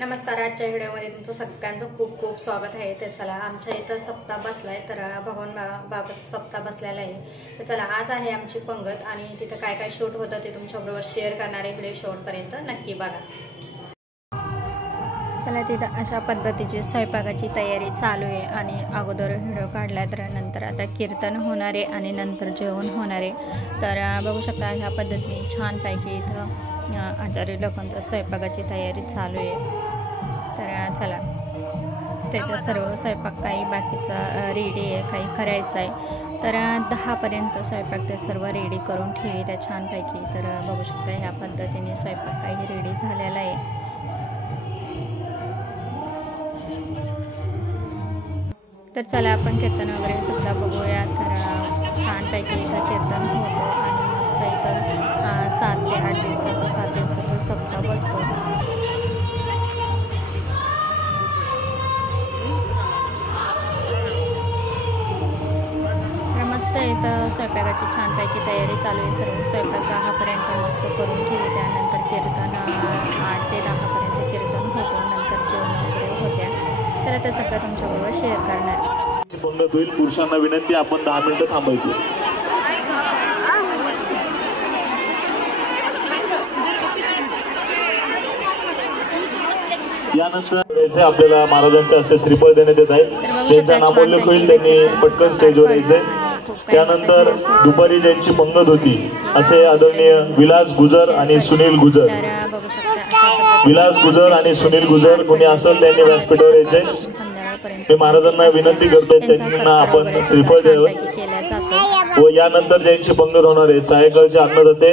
नमस्कार. आजच्या व्हिडिओमध्ये तुमचं सगळ्यांचं खूप खूप स्वागत आहे. तर चला, आमच्या इथं सप्ताह बसलाय, तर भगवान बाबाचा सप्ताह बसलेला आहे. तर चला, आज आहे आमची पंगत आणि तिथं काय काय शूट होतं ते तुमच्याबरोबर शेअर करणार आहे. व्हिडिओ शेवटपर्यंत नक्की बघा. चला, तिथं अशा पद्धतीची स्वयंपाकाची तयारी चालू आहे आणि अगोदर व्हिडिओ काढला, तर नंतर आता कीर्तन होणार आहे आणि नंतर जेवण होणार आहे. तर बघू शकता ह्या पद्धतीने छानपैकी इथं आचार्य लोकांचा स्वयंपाकाची तयारी चालू आहे. तर चला, त्याचा सर्व स्वयंपाक काही बाकीचा रेडी आहे, काही करायचं आहे. तर 10पर्यंत स्वयंपाक ते सर्व रेडी करून ठेवले छानपैकी. तर बघू शकता ह्या पद्धतीने स्वयंपाक काही रेडी झालेला आहे. तर चला, आपण कीर्तन वगैरे सुद्धा बघूया. तर छानपैकी इथं कीर्तन होतो आणि मस्त इथं 7 ते 8 दिवसाचा 7 दिवसाचा सप्ताह बसतो. तर मस्त इथं स्वयंपाकाची छानपैकी तयारी चालू आहे. सर्व स्वयंपाक 10पर्यंत मस्त करून ठेवले. त्यानंतर कीर्तन 8 ते 10पर्यंत कीर्तन होतो. नंतर जेवण वगैरे होत्या. चला, ते सगळं तुमच्याबरोबर शेअर करणार. पंगत होईल. पुरुषांना विनंती, आपण 10 मिनिटं थांबायचं. यानंतर आपल्याला महाराजांचे असे श्रीफळ देण्यात येत आहे. त्यांचा नामोल्लेख होईल. त्यांनी पटकन स्टेजवर यायचे. त्यानंतर दुपारी ज्यांची पंगत होती असे आदरणीय विलास गुजर आणि सुनील गुजर, विलास गुजर आणि सुनील गुजर कोणी असेल त्यांनी व्यासपीठावर यायचे. मी महाराजांना विनंती करतो त्यांना आपण श्रीफळ द्यावं. व यानंतर ज्यांची पंगत होणार आहे सायंकाळचे अन्नदाते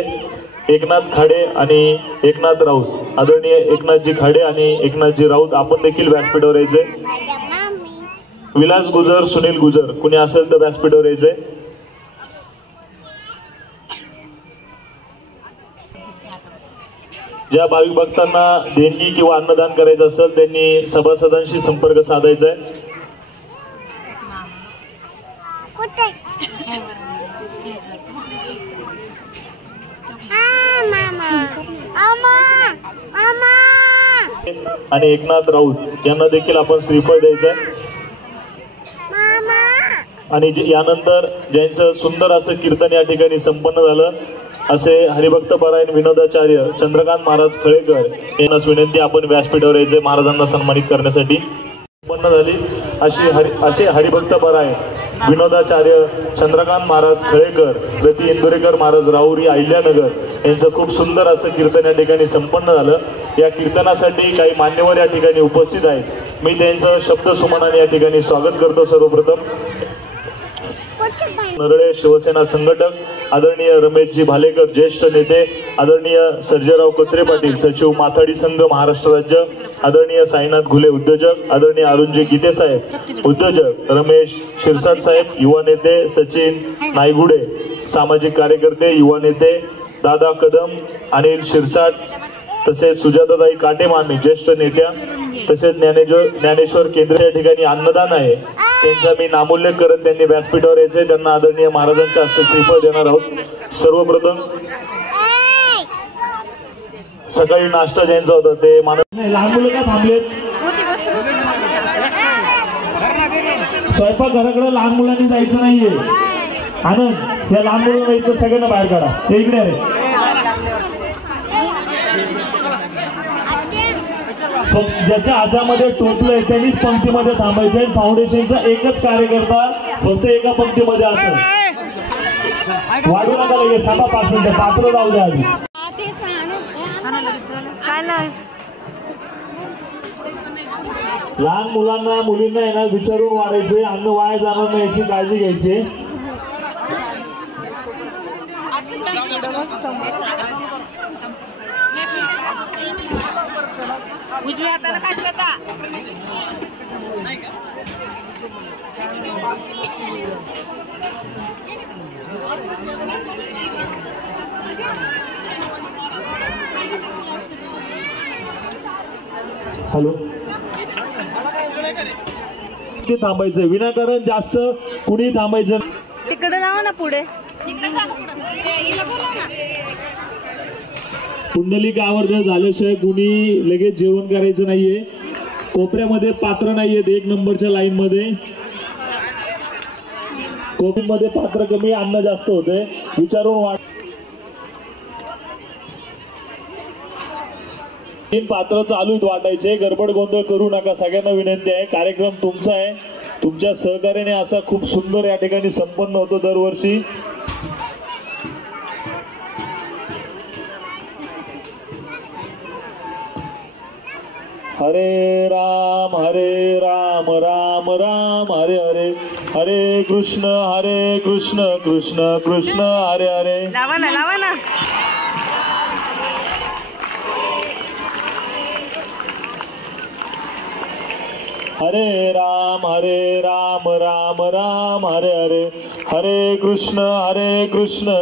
एकनाथ खाडे आणि एकनाथ राऊत, आदरणीय एकनाथजी खाडे आणि एकनाथजी राऊत आपण देखील व्यासपीठावर यायचे. विलास गुजर सुनील गुजर कुणी असेल तर व्यासपीठावर यायचे. ज्या भाविक भक्तांना देणगी किंवा अन्नदान करायचं असेल त्यांनी सभासदांशी संपर्क साधायचा आहे. आणि एकनाथ राऊत यांना देखील आपण श्रीफळ द्यायचं आहे. आणि यानंतर ज्यांचं सुंदर असं कीर्तन या ठिकाणी संपन्न झालं असे हरिभक्त पारायण विनोदाचार्य चंद्रकांत महाराज खळेकर यांनाच विनंती, आपण व्यासपीठावर यायचे महाराजांना सन्मानित करण्यासाठी. संपन्न झाली असे हरिभक्त पारायण विनोदाचार्य चंद्रकांत महाराज खळेकर, प्रति इंदुरेकर महाराज राहुरी अहिल्यानगर यांचं खूप सुंदर असं कीर्तन या ठिकाणी संपन्न झालं. या कीर्तनासाठी काही मान्यवर या ठिकाणी उपस्थित आहेत. मी त्यांचं शब्द सुमनाने या ठिकाणी स्वागत करतो. सर्वप्रथम नरळे शिवसेना संघटक आदरणीय रमेशजी भालेकर ज्येष्ठ नेते, आदरणीय सर्जेराव कचरे पाटील सचिव माथाडी संघ महाराष्ट्र राज्य, आदरणीय साईनाथ घुले उद्योजक, आदरणीय अरुणजी गीते साहेब उद्योजक, रमेश शिरसाट साहेब युवा नेते, सचिन नायगुडे सामाजिक कार्यकर्ते युवा नेते, दादा कदम, अनिल शिरसाट, तसेच सुजाताताई काटेमाने ज्येष्ठ नेत्या, तसेच ज्ञानेश्वर केंद्र या ठिकाणी अन्नदान आहे त्यांचा मी नामोल्लेख करत त्यांनी व्यासपीठावर यायचे. त्यांना आदरणीय महाराजांच्या हस्ते श्रीफळ देणार आहोत. सर्वप्रथम सकाळी नाश्ता ज्यांचा होता ते लहान मुलं का थांबलेत? स्वयंपाक घराकडे लहान मुलांनी जायचं नाहीये. आनंद, या लहान मुलांना इथं सगळ्यांना बाहेर काढा. ते इकडे रे. ज्याच्या हातामध्ये टोपलंय त्यांनीच पंक्तीमध्ये थांबायचंय. फाउंडेशनचा एकच कार्यकर्ता फक्त एका पंक्तीमध्ये असेल. वाढू नका लगेच. 5 मिनिटं पात्र जाऊ द्या आधी. लहान मुलांना मुलींना येणार विचारून वाढायचे. अन्न वाया जाणार नाही याची काळजी घ्यायची. उजव्या हाताला काढलं का? हॅलो, थांबायचं विनाकारण जास्त कुणी थांबायचं. तिकडे जाऊ ना पुढे. पुंडलिक आवर्जन झाल्याशिवाय कुणी लगेच जेवण करायचं नाहीये. कोपऱ्यामध्ये पात्र नाहीयेत 1 नंबरच्या लाईन मध्ये. कोपऱ्यामध्ये पात्र कमी, अन्न जास्त होते. विचारून वाट 3 पात्र चालू आहेत वाटायचे. गडबड गोंधळ करू नका. सगळ्यांना विनंती आहे, कार्यक्रम तुमचा आहे. तुमच्या सहकार्याने असा खूप सुंदर या ठिकाणी संपन्न होतो दरवर्षी. हरे राम राम राम हरे हरे, हरे कृष्ण कृष्ण कृष्ण हरे हरे. लावा ना हरे राम राम राम हरे हरे, हरे कृष्ण कृष्ण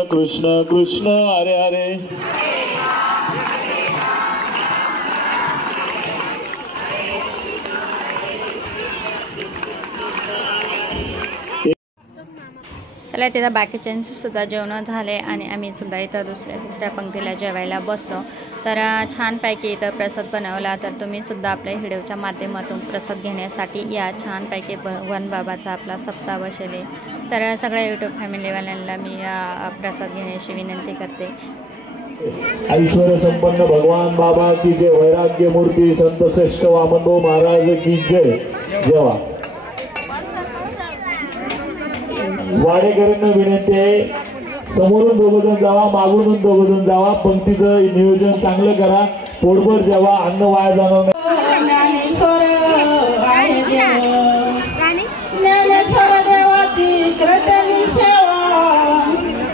कृष्ण हरे हरे. चला, तिथं बाकीच्यांचे सुद्धा जेवण झाले आणि आम्ही सुद्धा इथं दुसऱ्या तिसऱ्या पंक्तीला जेवायला बसलो. तर छानपैकी इथं प्रसाद बनवला. तर तुम्ही सुद्धा आपल्या व्हिडिओच्या माध्यमातून प्रसाद घेण्यासाठी या. छानपैकी भगवान बाबाचा आपला सप्ताह बसले. तर सगळ्या यूट्यूब फॅमिलीवाल्यांना मी प्रसाद घेण्याची विनंती करते. ऐश्वर्य संपन्न भगवान बाबा की जय. वैराग्य मूर्ती संत श्रेष्ठ वामनभाऊ महाराज की जय. जेवा. वाडेकरांना विनंती आहे, समोरून 2 जण जावा, मागून 2 जण जावा. पंक्तीचं नियोजन चांगलं करा. पोटभर जेवा, अन्न वाया जाणार नाही.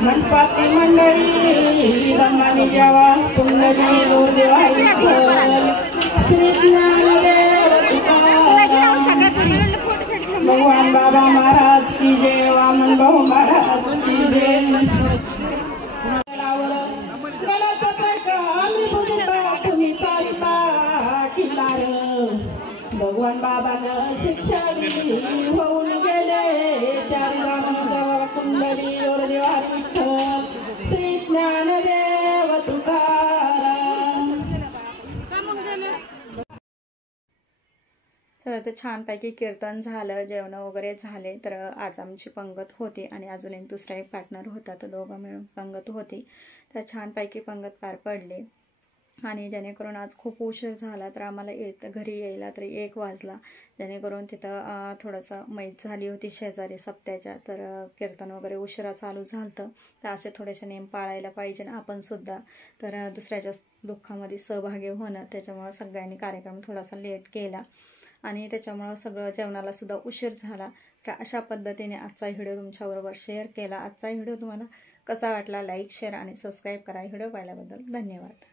मनपाती मंडळी रमानी जेवा. पुंडली श्री ज्ञानदेव भगवान बाबा महाराज की जय. वामन भाऊ महाराज की जय. गणाचा पैका आम्ही बुजता, तुम्ही चालता किल्लार. भगवान बाबानं शिक्षा दिली, होऊन गेले 4 जण. कुंडली देवा विठ्ठल, श्री ज्ञानदेव तुकाराम. तर आता छानपैकी कीर्तन झालं, जेवण वगैरे झाले. तर आज आमची पंगत होती आणि अजून एक दुसरा एक पार्टनर होता, तर दोघं मिळून पंगत होती. तर छानपैकी पंगत पार पडली. आणि जेणेकरून आज खूप उशीर झाला, तर आम्हाला घरी यायला तरी 1 वाजला. जेणेकरून तिथं थोडंसं मैत झाली होती शेजारी सप्त्याच्या. तर कीर्तन वगैरे उशिरा चालू झालं. तर असे थोडेसे नेम पाळायला पाहिजे ना आपण सुद्धा. तर दुसऱ्याच्या दुःखामध्ये सहभागी होणं, त्याच्यामुळं सगळ्यांनी कार्यक्रम थोडासा लेट केला आणि त्याच्यामुळं सगळं जेवणाला सुद्धा उशीर झाला. तर अशा पद्धतीने आजचा व्हिडिओ तुमच्याबरोबर शेअर केला. आजचा व्हिडिओ तुम्हाला कसा वाटला, लाईक शेअर आणि सबस्क्राईब करा. व्हिडिओ पाहिल्याबद्दल धन्यवाद.